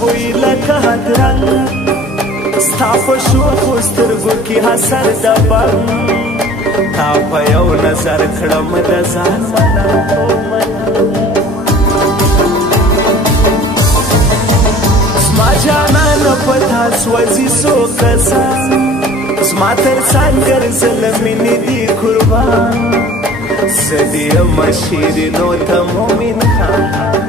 خوشبوئی لکه هدرنګ ستا په شوخو سترګو کې حسر د بنګ تا په یو نظر کړم د ځان منم زما جانانه په تا سوځي څو کسان زما تر څنګ ګرځل مینې دي قربان زه دې یمه شیرینو ته مومن خان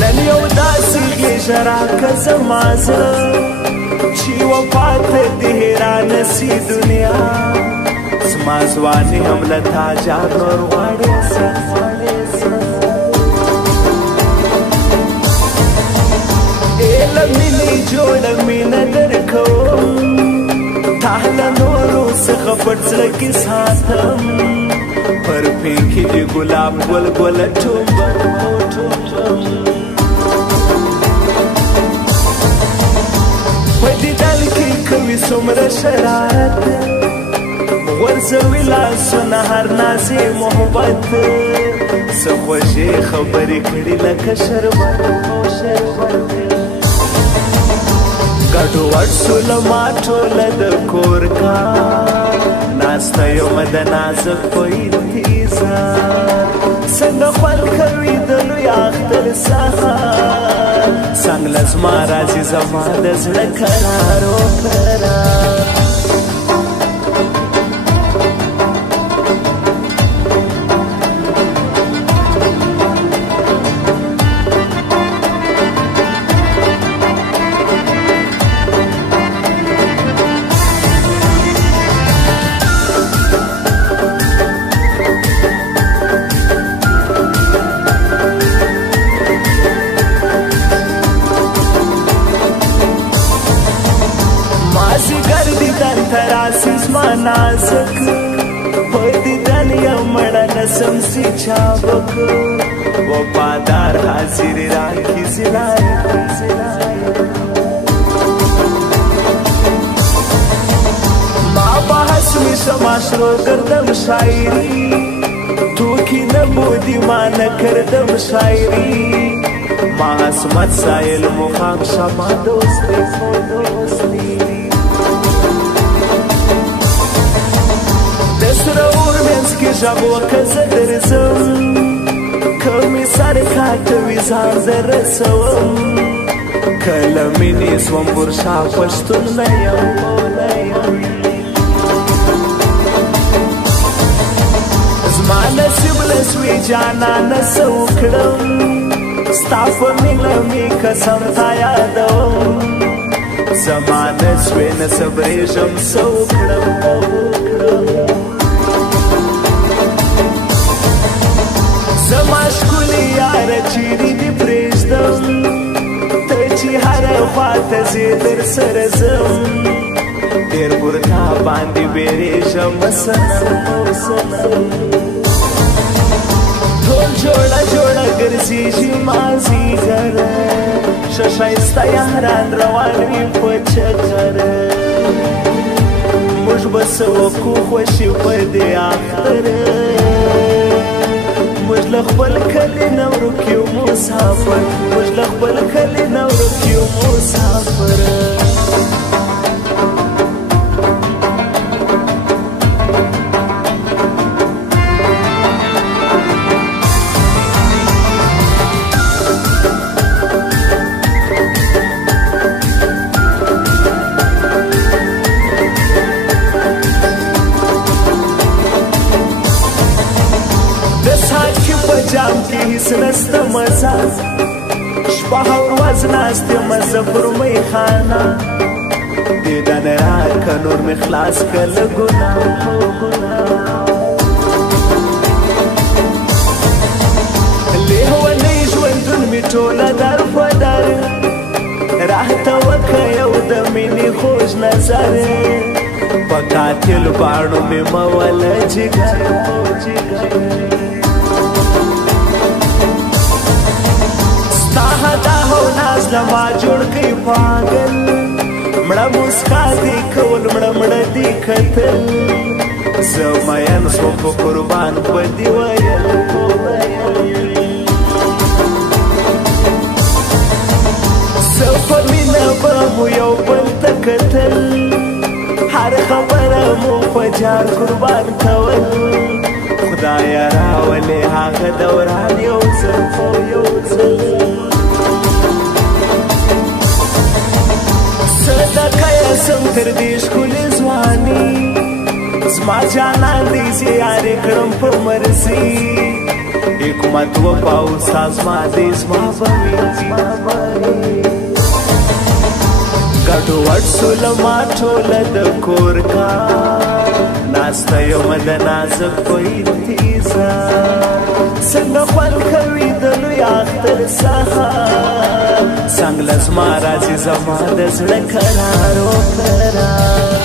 نن یو داسې غېږه راکړه زما زړه چې وفا ته دې حیرانه سي دنیا زما ځواني هم له تا جار نور غواړې له مینې جوړه مینه درکوم تا له نورو څخه پټ زړه کې ساتم پر پېکې دې ګلاب ګل ګله ټومبه په دیدن کې کوي څومره شرارت غورځوي لاسونه هر نازې محبت څه خوږې خبرې کړي لکه شربت ګډوډ سوله ما ټوله د کور کار ناسته یمه د نازک په انتظار څنګه خوند کوي د لوی اختر سهار څنګ له زما راځي زما د زړه قرار و قرار نازک په دیدن یو مړه نسم سي چابک وفادار حاضر راکي زلای ما بحث می سماشرو کردم شاعری تو کی نبودی ما نکردم شاعری ما عصمت سایل مقام شما دوستی سره اور منځ کې ژغ وکړه زه درځم که مې سر کاټوي ځان زه رسوم کله مینې سوم پر شا پښتون نه یم زما نصیب له سوی جانانه څه وکړم ستا په مینه مې قسم تا یادوم زما نه سوی نه صبرېږم څه وکړم زما ښکلې یاره چیرې دې پرېږدم ته چې هره خواته ځې در سره ځم ډېر پر تا باندې بیرېږم ټول جوړه جوړه ګرځېږي مازدیګره ښه ښایسته یاران روان وي په چکره موږ به څه وکړو خوښي په دې اختره موږ له خپل کلي نه ورک یو مسافر موږ له خپل کلي نه ورک یو مسافر جام کې هیڅ نسته مزه شپه او ورځ ناست یم زه پر میخانه دیدن راکړه نور مې خلاص کړه له ګناه لیونی ژوندون مې ټوله در په در راته وکړه یو د مینې خوږ نظر په قاتل باڼو مې موله جګر لما جوړ کړي پاگل مړه مسکا دې کول مړه دې کتل زه مین سوم په قربان په دې ویل به مو یو بل ته کتل هر خبره مو په جار قربان کول خدایه راولې هغه دوران یو ځل خو یو ځل صدقه یې سم تر دې ښکلې ځواني زما جانان دې چې یارې کړم په مرسي حکمت وفا او سازما دې زما به وي ګډوډ سولما ټوله د کور کار ناسته یمه د نازک په انتظار څنګه خوند کوي د لوی اختر سهار څنګه له زما راځي زما د زړه قرار و قرار